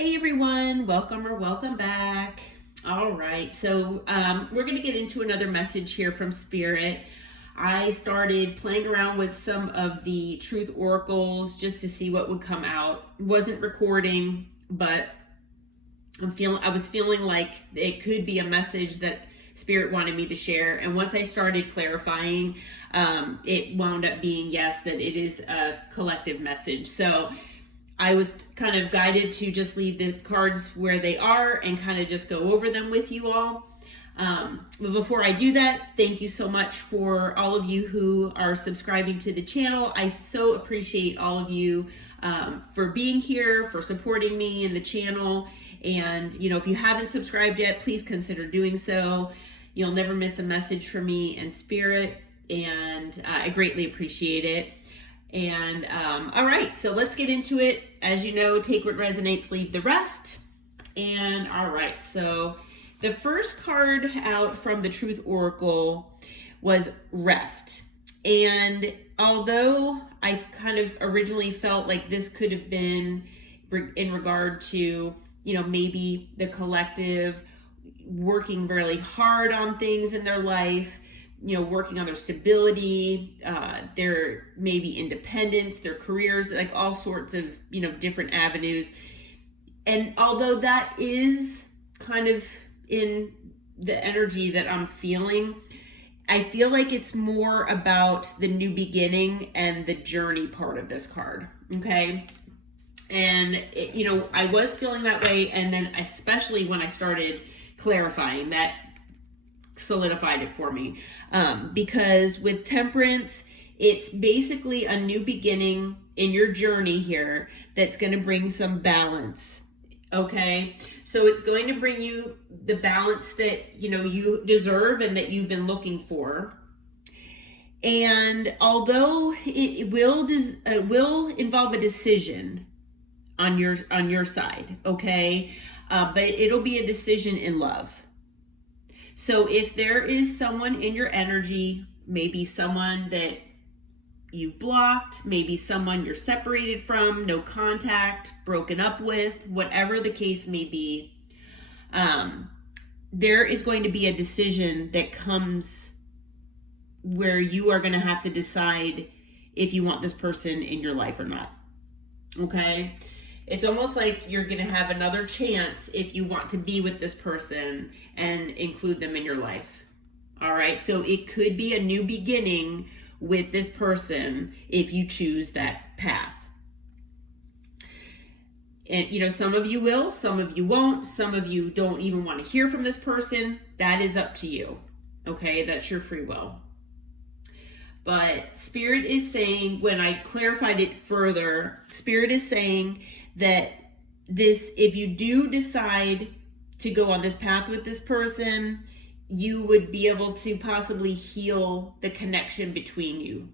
Hey everyone, welcome or welcome back. All right, so we're going to get into another message here from Spirit. I started playing around with some of the truth oracles just to see what would come out. Wasn't recording, but I was feeling like it could be a message that Spirit wanted me to share. And once I started clarifying, it wound up being yes, that it is a collective message. So I was kind of guided to just leave the cards where they are and kind of just go over them with you all. But before I do that, thank you so much for all of you who are subscribing to the channel. I so appreciate all of you for being here, for supporting me and the channel. And, if you haven't subscribed yet, please consider doing so. You'll never miss a message from me and Spirit, and I greatly appreciate it. And all right, so let's get into it. As you know, take what resonates, leave the rest. And all right, so the first card out from the Truth Oracle was rest. And although I kind of originally felt like this could have been in regard to, maybe the collective working really hard on things in their life, working on their stability, their maybe independence, their careers, like all sorts of, different avenues. And although that is kind of in the energy that I'm feeling, I feel like it's more about the new beginning and the journey part of this card. Okay. And, I was feeling that way. And then especially when I started clarifying, that solidified it for me, because with temperance, it's basically a new beginning in your journey here that's going to bring some balance. Okay, so it's going to bring you the balance that you deserve and that you've been looking for. And although it will involve a decision on your side, okay, but it'll be a decision in love. So if there is someone in your energy, maybe someone that you've blocked, maybe someone you're separated from, no contact, broken up with, whatever the case may be, there is going to be a decision that comes where you are going to have to decide if you want this person in your life or not. Okay? It's almost like you're going to have another chance if you want to be with this person and include them in your life. All right. So it could be a new beginning with this person if you choose that path. And, some of you will, some of you won't, some of you don't even want to hear from this person. That is up to you. Okay. That's your free will. But Spirit is saying, when I clarified it further, Spirit is saying that if you do decide to go on this path with this person, you would be able to possibly heal the connection between you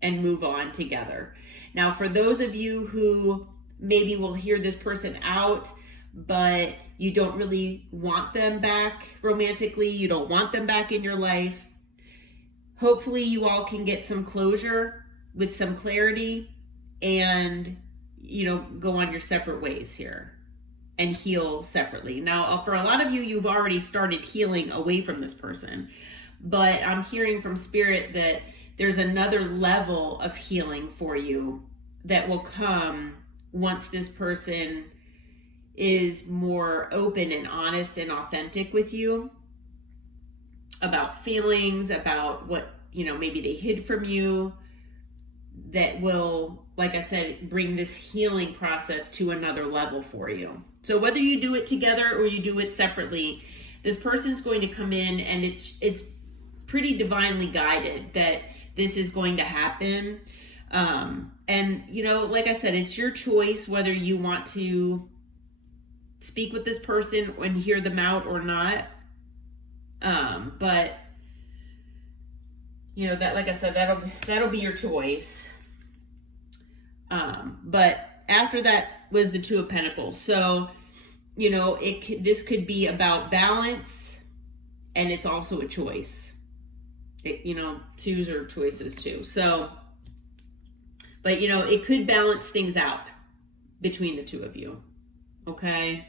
and move on together. Now, for those of you who maybe will hear this person out, but you don't really want them back romantically, you don't want them back in your life, hopefully you all can get some closure with some clarity and, go on your separate ways here and heal separately. Now, for a lot of you, you've already started healing away from this person, but I'm hearing from Spirit that there's another level of healing for you that will come once this person is more open and honest and authentic with you about feelings, about what, maybe they hid from you, that will, like I said, bring this healing process to another level for you. So whether you do it together or you do it separately, this person's going to come in, and it's pretty divinely guided that this is going to happen. And, like I said, it's your choice whether you want to speak with this person and hear them out or not. But that, like I said, that'll be your choice. But after that was the Two of Pentacles. So, this could be about balance, and it's also a choice. Twos are choices too. So, but it could balance things out between the two of you. Okay.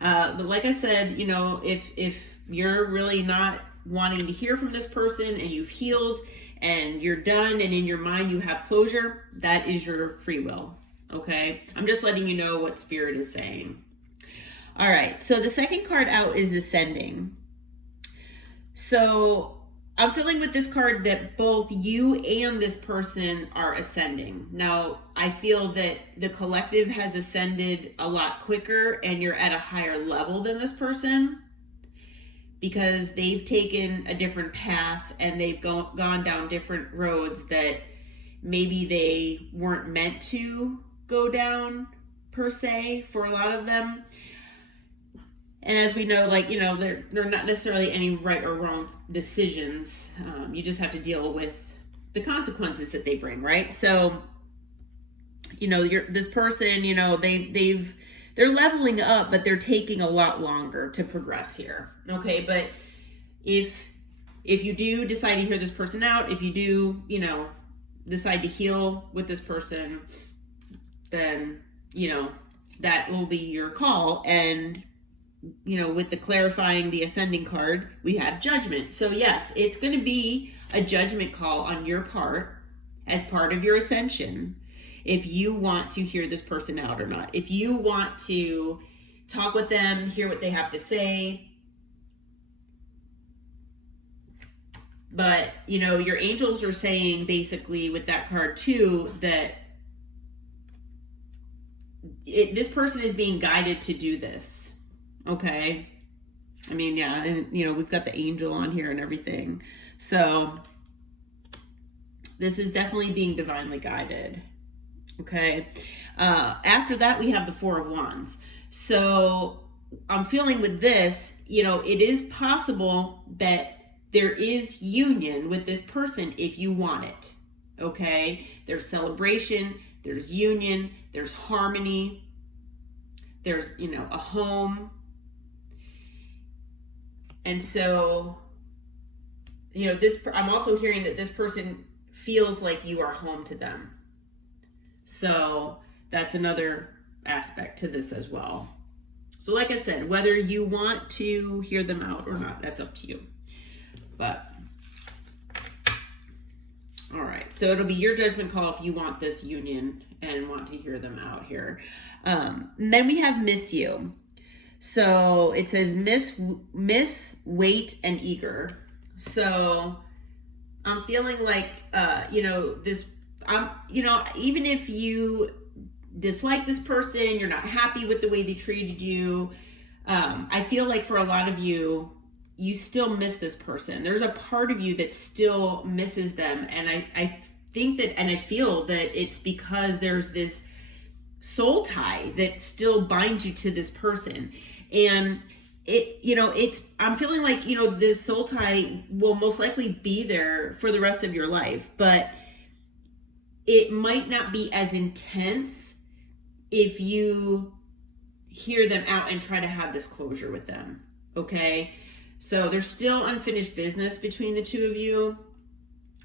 But like I said, if you're really not wanting to hear from this person and you've healed and you're done and in your mind you have closure, that is your free will. Okay. I'm just letting you know what spirit is saying. All right. So the second card out is ascending. So I'm feeling with this card that both you and this person are ascending. Now, I feel that the collective has ascended a lot quicker and you're at a higher level than this person because they've taken a different path and they've gone down different roads that maybe they weren't meant to go down per se for a lot of them. And as we know, they're not necessarily any right or wrong decisions. You just have to deal with the consequences that they bring, right? So, this person, they're leveling up, but they're taking a lot longer to progress here. Okay, but if you do decide to hear this person out, if you do, decide to heal with this person, then that will be your call. And with the clarifying the ascending card, we have judgment. So yes, it's going to be a judgment call on your part as part of your ascension. If you want to hear this person out or not, if you want to talk with them, hear what they have to say. But, your angels are saying basically with that card too, that this person is being guided to do this. Okay. I mean, yeah. And, we've got the angel on here and everything. So this is definitely being divinely guided. Okay. After that, we have the Four of Wands. So I'm feeling with this, it is possible that there is union with this person if you want it. Okay. There's celebration. There's union. There's harmony. There's, a home. And so, I'm also hearing that this person feels like you are home to them. So that's another aspect to this as well. So like I said, whether you want to hear them out or not, that's up to you. But, all right. So it'll be your judgment call if you want this union and want to hear them out here. Then we have Miss You. So it says miss, wait, and eager. So I'm feeling like, even if you dislike this person, you're not happy with the way they treated you. I feel like for a lot of you, you still miss this person. There's a part of you that still misses them. And I think that, and I feel that it's because there's this soul tie that still binds you to this person. And I'm feeling like, this soul tie will most likely be there for the rest of your life, but it might not be as intense if you hear them out and try to have this closure with them. Okay. So there's still unfinished business between the two of you.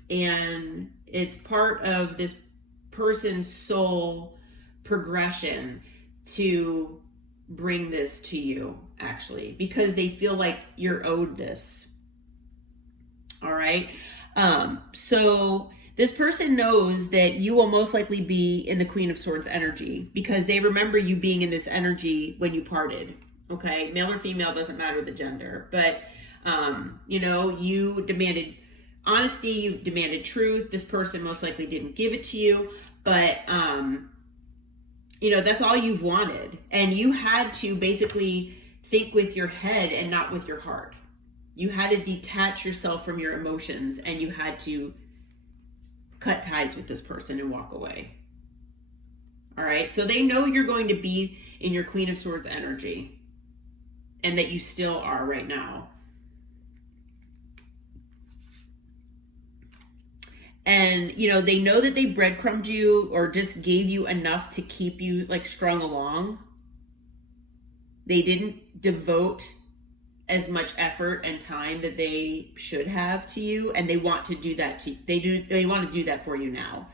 And it's part of this person's soul progression to bring this to you, actually, because they feel like you're owed this. All right. So this person knows that you will most likely be in the Queen of Swords energy because they remember you being in this energy when you parted. Okay. Male or female, doesn't matter the gender, but, you demanded honesty, you demanded truth. This person most likely didn't give it to you, but, that's all you've wanted. And you had to basically think with your head and not with your heart. You had to detach yourself from your emotions and you had to cut ties with this person and walk away. All right. So they know you're going to be in your Queen of Swords energy and that you still are right now. And, they know that they breadcrumbed you or just gave you enough to keep you strung along. They didn't devote as much effort and time that they should have to you. And they want to do that they want to do that for you now.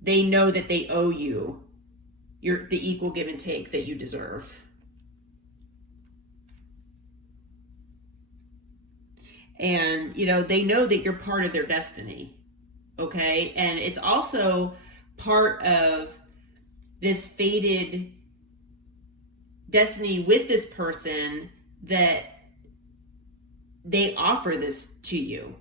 They know that they owe you the equal give and take that you deserve. And, you know, they know that you're part of their destiny. Okay. And it's also part of this fated destiny with this person that they offer this to you.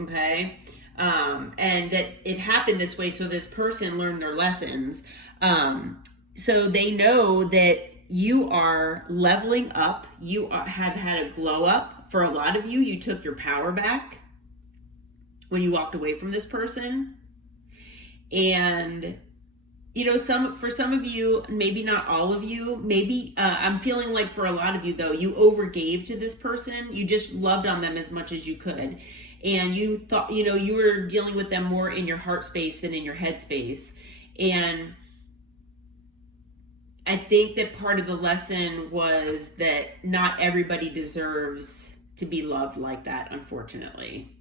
Okay. And that it happened this way so this person learned their lessons. So they know that you are leveling up. You have had a glow up. For a lot of you, you took your power back when you walked away from this person. And, you know, for some of you, maybe not all of you, maybe I'm feeling like for a lot of you, though, you overgave to this person. You just loved on them as much as you could. And you thought, you know, you were dealing with them more in your heart space than in your head space. And I think that part of the lesson was that not everybody deserves to be loved like that, unfortunately.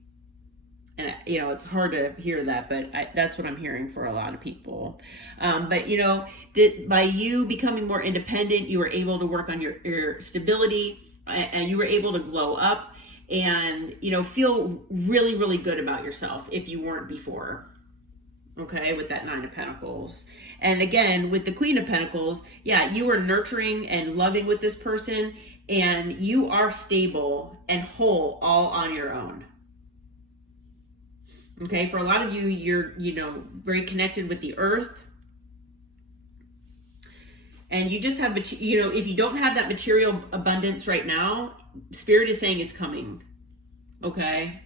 And, you know, it's hard to hear that, but that's what I'm hearing for a lot of people. But, you know, that by you becoming more independent, you were able to work on your stability, and you were able to glow up and, you know, feel really, really good about yourself if you weren't before. Okay, with that 9 of Pentacles. And again, with the Queen of Pentacles, yeah, you were nurturing and loving with this person, and you are stable and whole all on your own. Okay, for a lot of you, you're, you know, very connected with the earth. And you just have, you know, if you don't have that material abundance right now, Spirit is saying it's coming. Okay.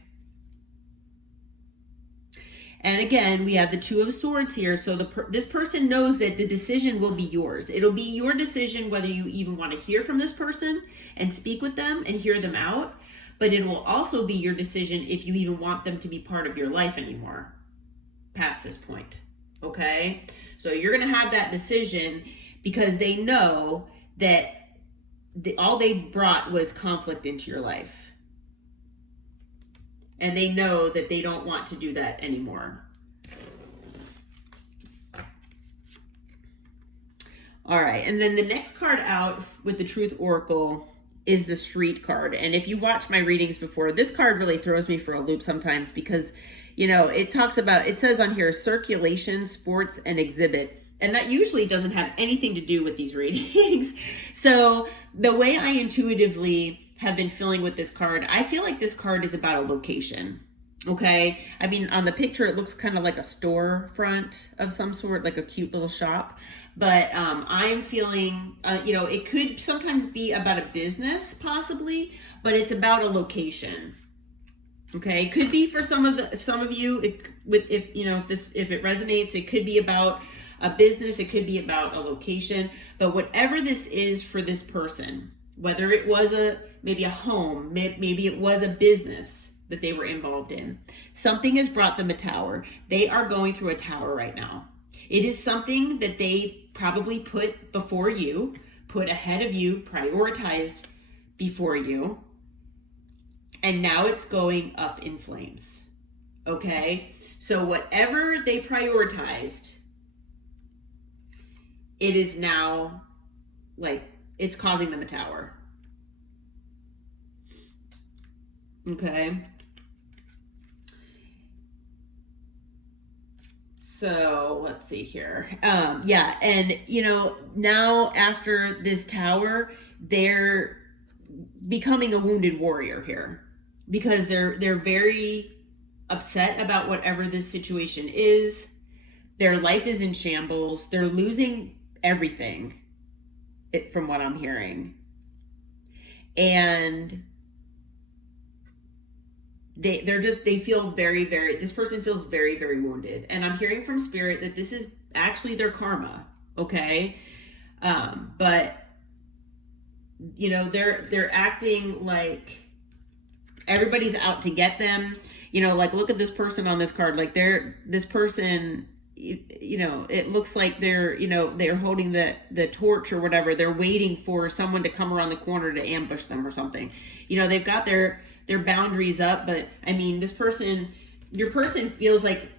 And again, we have the 2 of Swords here. So this person knows that the decision will be yours. It'll be your decision whether you even want to hear from this person and speak with them and hear them out. But it will also be your decision if you even want them to be part of your life anymore past this point. Okay? So you're going to have that decision because they know that all they brought was conflict into your life. And they know that they don't want to do that anymore. All right. And then the next card out with the Truth Oracle is the Street card. And if you've watched my readings before, this card really throws me for a loop sometimes because, you know, it says on here, circulation, sports, and exhibit. And that usually doesn't have anything to do with these readings. So the way I intuitively have been feeling with this card, I feel like this card is about a location. Okay. I mean, on the picture, it looks kind of like a storefront of some sort, like a cute little shop. But I'm feeling, you know, it could sometimes be about a business possibly, but it's about a location. Okay. It could be for some of you, if it resonates, it could be about a business. It could be about a location, but whatever this is for this person, whether it was maybe a home, maybe it was a business that they were involved in. Something has brought them a tower. They are going through a tower right now. It is something that they probably put before you, put ahead of you, prioritized before you. And now it's going up in flames. Okay? So whatever they prioritized, it is now like it's causing them a tower. Okay. So let's see here. Yeah. And you know, now after this tower, they're becoming a wounded warrior here because they're very upset about whatever this situation is. Their life is in shambles. They're losing everything, from what I'm hearing. And they feel very, very, this person feels very, very wounded. And I'm hearing from Spirit that this is actually their karma. Okay. But you know, they're acting like everybody's out to get them. You know, like look at this person on this card. Like this person, you know, it looks like they're holding the torch or whatever. They're waiting for someone to come around the corner to ambush them or something. You know, they've got their boundaries up, but I mean, your person feels like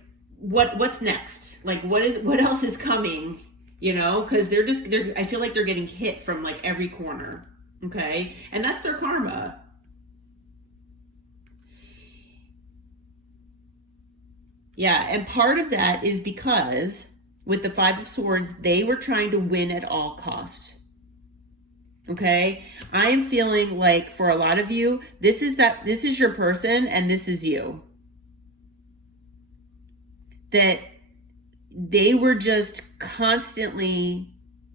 what's next? Like, what else is coming? Because I feel like they're getting hit from like every corner. Okay. And that's their karma. Yeah. And part of that is because with the Five of Swords, they were trying to win at all cost. Okay. I am feeling like for a lot of you, this is your person and this is you. That they were just constantly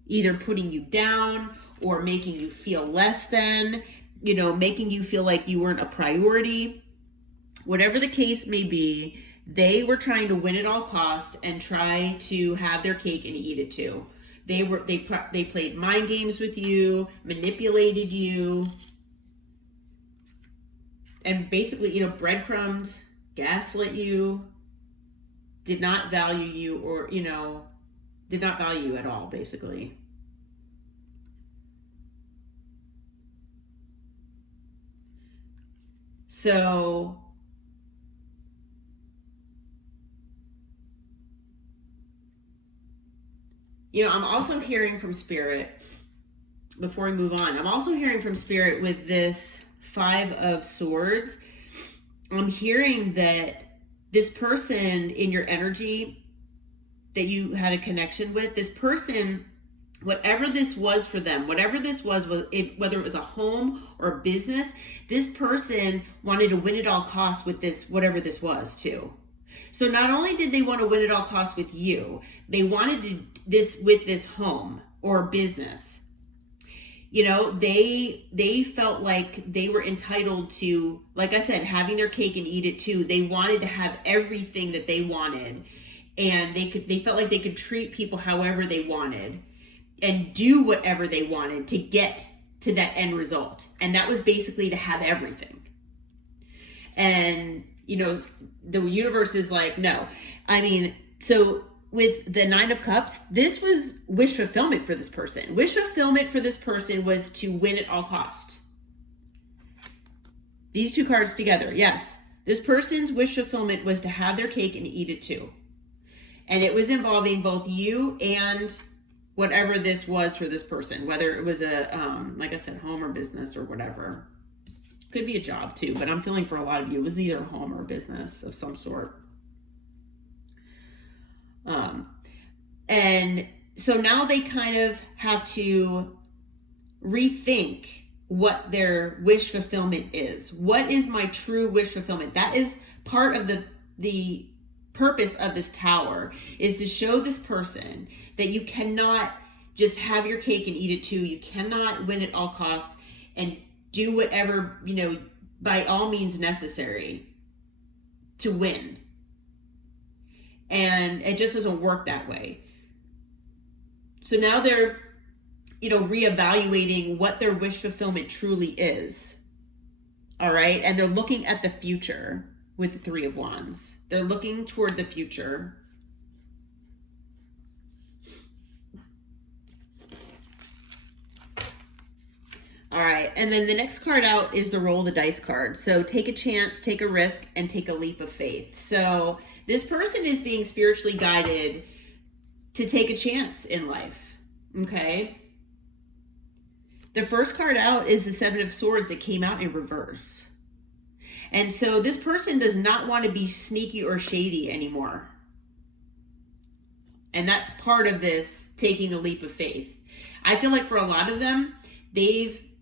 either putting you down or making you feel less than, making you feel like you weren't a priority. Whatever the case may be, they were trying to win at all costs and try to have their cake and eat it too. They played mind games with you, manipulated you, and basically, breadcrumbed, gaslit you, did not value you, or did not value you at all, basically. So I'm also hearing from Spirit, before we move on, I'm also hearing from Spirit with this Five of Swords. I'm hearing that this person in your energy that you had a connection with, this person, whatever this was for them, whatever this was whether it was a home or a business, this person wanted to win at all costs with this, whatever this was too. So not only did they want to win at all costs with you, they wanted to this with this home or business. They felt like they were entitled to, like I said, having their cake and eat it too. They wanted to have everything that they wanted, and they felt like they could treat people however they wanted and do whatever they wanted to get to that end result. And that was basically to have everything. And the universe is like, no. So with the Nine of Cups, this was wish fulfillment for this person. Wish fulfillment for this person was to win at all cost. These two cards together, yes. This person's wish fulfillment was to have their cake and eat it too. And it was involving both you and whatever this was for this person, whether it was a, like I said, home or business or whatever. Could be a job too, but I'm feeling for a lot of you, it was either a home or a business of some sort. And so now they kind of have to rethink what their wish fulfillment is. What is my true wish fulfillment? That is part of the purpose of this tower, is to show this person that you cannot just have your cake and eat it too. You cannot win at all costs and do whatever, by all means necessary to win. And it just doesn't work that way. So now they're, reevaluating what their wish fulfillment truly is. All right. And they're looking at the future with the Three of Wands. They're looking toward the future. All right. And then the next card out is the roll of the dice card. So take a chance, take a risk, and take a leap of faith. So this person is being spiritually guided to take a chance in life. Okay. The first card out is the Seven of Swords that came out in reverse. And so this person does not want to be sneaky or shady anymore. And that's part of this taking a leap of faith. I feel like for a lot of them,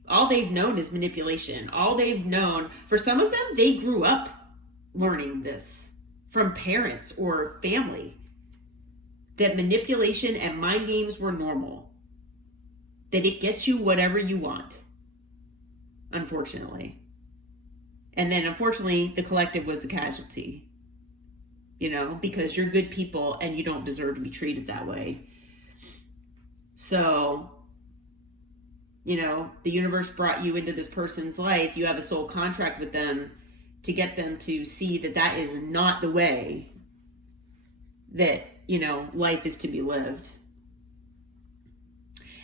all they've known is manipulation. All they've known, for some of them, they grew up learning this from parents or family, that manipulation and mind games were normal, that it gets you whatever you want, unfortunately. And then unfortunately, the collective was the casualty, because you're good people and you don't deserve to be treated that way. So, the universe brought you into this person's life. You have a soul contract with them to get them to see that that is not the way that, life is to be lived.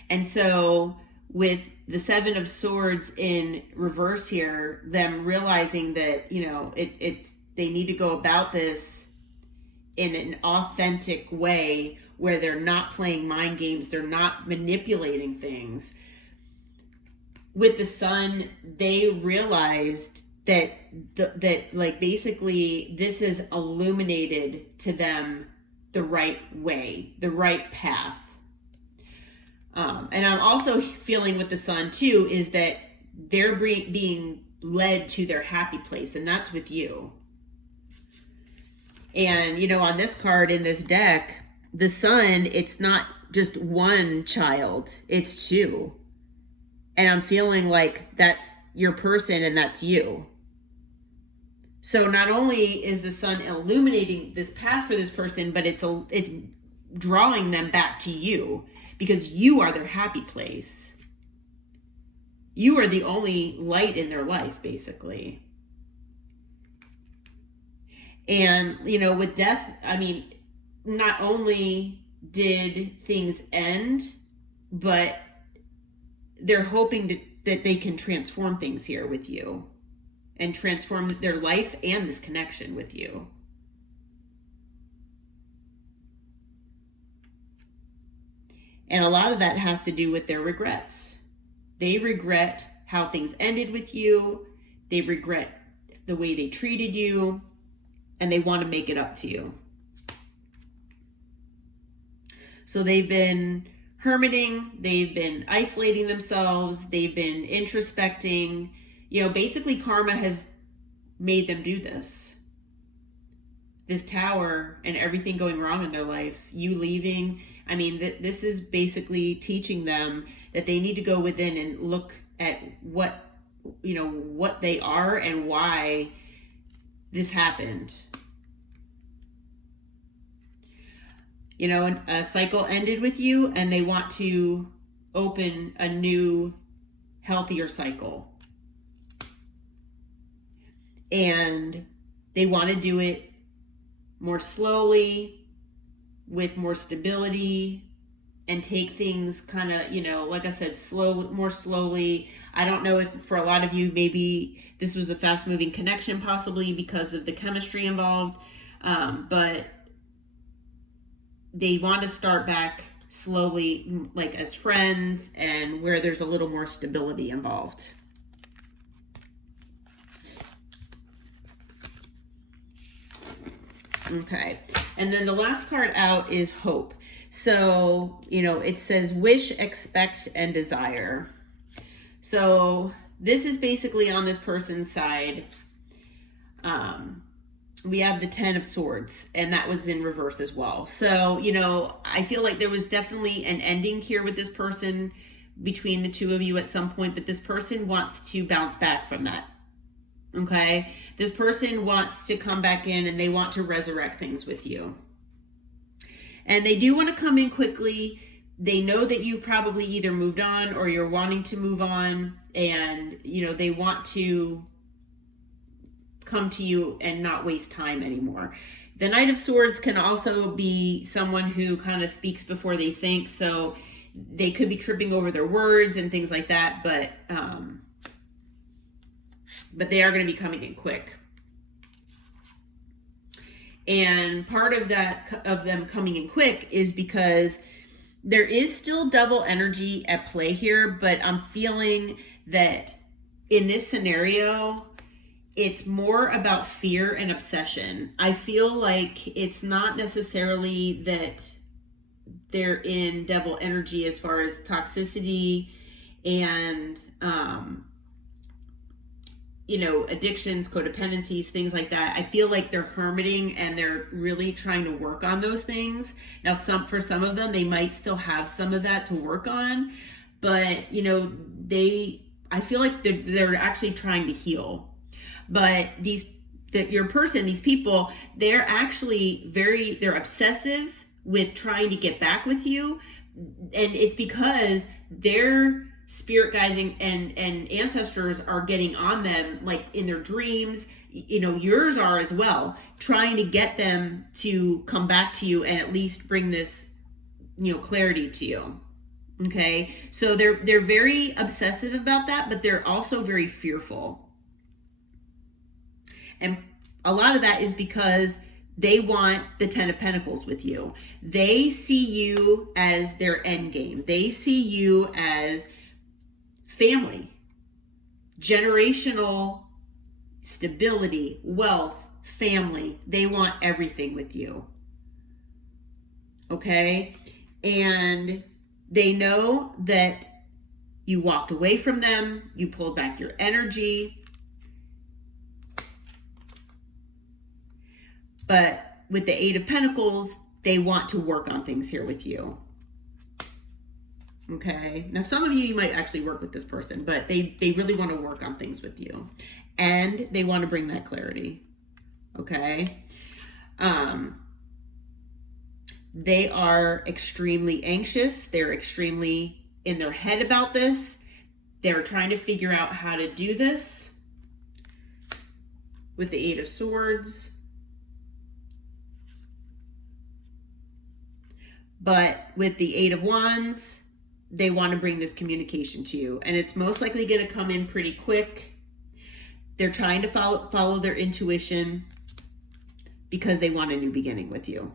And so with the Seven of Swords in reverse here, them realizing that, they need to go about this in an authentic way where they're not playing mind games, they're not manipulating things. With the Sun, they realized that like basically this is illuminated to them the right way, the right path. And I'm also feeling with the Sun too is that they're being led to their happy place, and that's with you. And you know, on this card in this deck, the Sun, it's not just one child, it's two. And I'm feeling like that's your person and that's you. So not only is the Sun illuminating this path for this person, but it's drawing them back to you because you are their happy place. You are the only light in their life, basically. And, you know, with death, I mean, not only did things end, but they're hoping that they can transform things here with you and transform their life and this connection with you. And a lot of that has to do with their regrets. They regret how things ended with you. They regret the way they treated you, and they want to make it up to you. So they've been hermiting, they've been isolating themselves, they've been introspecting. You know, basically karma has made them do this. This Tower and everything going wrong in their life, you leaving, I mean, this is basically teaching them that they need to go within and look at what they are and why this happened. You know, a cycle ended with you and they want to open a new, healthier cycle. And they want to do it more slowly, with more stability, and take things kind of, you know, like I said, more slowly. I don't know if for a lot of you, maybe this was a fast moving connection, possibly because of the chemistry involved. But they want to start back slowly, like as friends, and where there's a little more stability involved. Okay. And then the last card out is hope. So, you know, it says wish, expect, and desire. So this is basically on this person's side. We have the 10 of Swords, and that was in reverse as well. So, you know, I feel like there was definitely an ending here with this person between the two of you at some point, but this person wants to bounce back from that. Okay? This person wants to come back in and they want to resurrect things with you. And they do want to come in quickly. They know that you've probably either moved on or you're wanting to move on, and, you know, they want to come to you and not waste time anymore. The Knight of Swords can also be someone who kind of speaks before they think, so they could be tripping over their words and things like that, but they are going to be coming in quick. And part of that, of them coming in quick, is because there is still devil energy at play here, but I'm feeling that in this scenario, it's more about fear and obsession. I feel like it's not necessarily that they're in devil energy as far as toxicity and, you know, addictions, codependencies, things like that. I feel like they're hermiting and they're really trying to work on those things. Now, for some of them, they might still have some of that to work on, but, you know, I feel like they're actually trying to heal. But your person, these people, they're actually they're obsessive with trying to get back with you. And it's because their spirit guides and ancestors are getting on them, like in their dreams. You know, yours are as well, trying to get them to come back to you and at least bring this, you know, clarity to you. Okay. So they're very obsessive about that, but they're also very fearful. And a lot of that is because They want the 10 of Pentacles with you. They see you as their end game. They see you as family, generational stability, wealth, family. They want everything with you. Okay? And they know that you walked away from them, you pulled back your energy. But with the 8 of Pentacles, they want to work on things here with you. Okay? Now, some of you might actually work with this person, but they really want to work on things with you. And they want to bring that clarity. Okay? They are extremely anxious. They're extremely in their head about this. They're trying to figure out how to do this. With the 8 of Swords. But with the 8 of Wands, they want to bring this communication to you. And it's most likely going to come in pretty quick. They're trying to follow their intuition because they want a new beginning with you.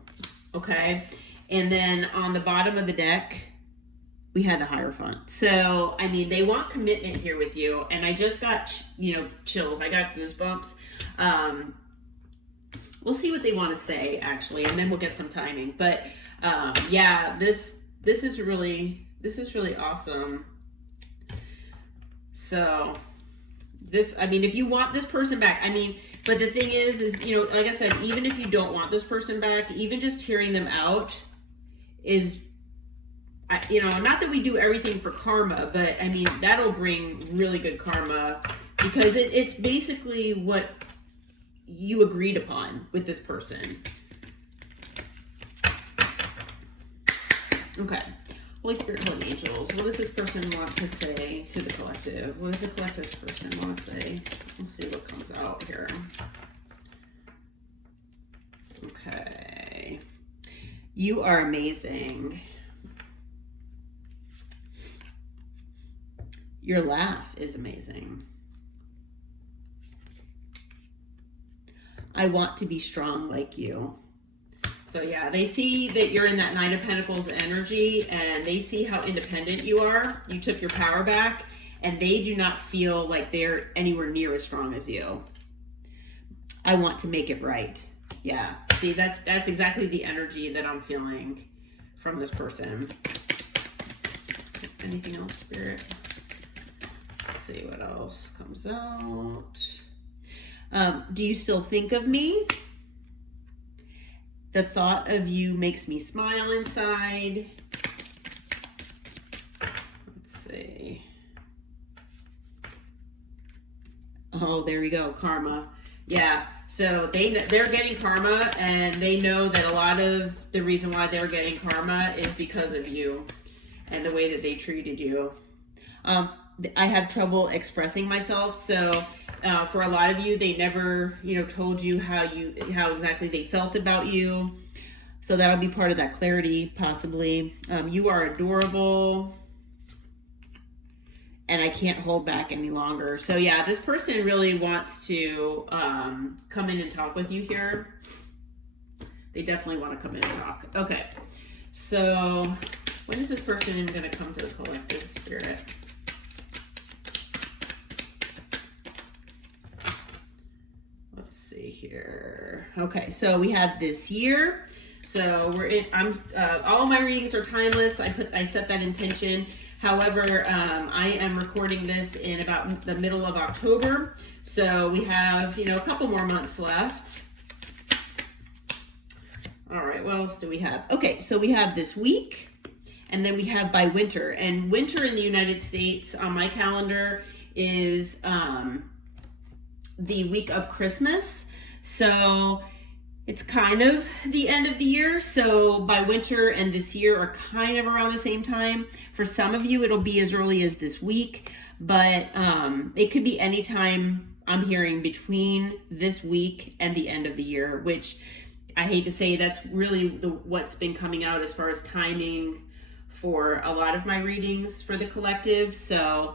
Okay? And then on the bottom of the deck, we had the Hierophant. So, I mean, they want commitment here with you. And I just got, chills. I got goosebumps. We'll see what they want to say, actually, and then we'll get some timing. But yeah, this is really awesome. So this, I mean, if you want this person back, I mean, but the thing is, like I said, even if you don't want this person back, even just hearing them out is, not that we do everything for karma, but I mean, that'll bring really good karma because it's basically what you agreed upon with this person. Okay. Holy Spirit, Holy Angels, what does this person want to say to the collective? What does the collective's person want to say? Let's see what comes out here. Okay. You are amazing. Your laugh is amazing. I want to be strong like you. So yeah, they see that you're in that Nine of Pentacles energy and they see how independent you are. You took your power back and they do not feel like they're anywhere near as strong as you. I want to make it right. Yeah, see, that's exactly the energy that I'm feeling from this person. Anything else, Spirit? Let's see what else comes out. Do you still think of me? The thought of you makes me smile inside. Let's see. Oh, there we go. Karma. Yeah. So they're getting karma, and they know that a lot of the reason why they're getting karma is because of you and the way that they treated you. I have trouble expressing myself, so for a lot of you, they never, told you how exactly they felt about you. So that'll be part of that clarity, possibly. You are adorable, and I can't hold back any longer. So yeah, this person really wants to come in and talk with you here. They definitely want to come in and talk. Okay, so when is this person going to come to the collective, Spirit? Here. Okay, so we have this year. So all of my readings are timeless. I set that intention. However, I am recording this in about the middle of October. So we have, a couple more months left. All right, what else do we have? Okay, so we have this week, and then we have by winter. And winter in the United States on my calendar is the week of Christmas. So it's kind of the end of the year. So by winter and this year are kind of around the same time. For some of you, it'll be as early as this week, but it could be any time, I'm hearing, between this week and the end of the year, which I hate to say, that's really what's been coming out as far as timing for a lot of my readings for the collective. So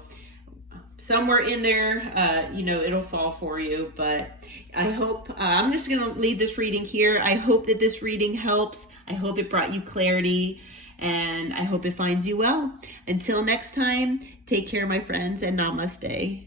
somewhere in there, it'll fall for you. But I hope, I'm just going to leave this reading here. I hope that this reading helps. I hope it brought you clarity, and I hope it finds you well. Until next time, take care, my friends, and namaste.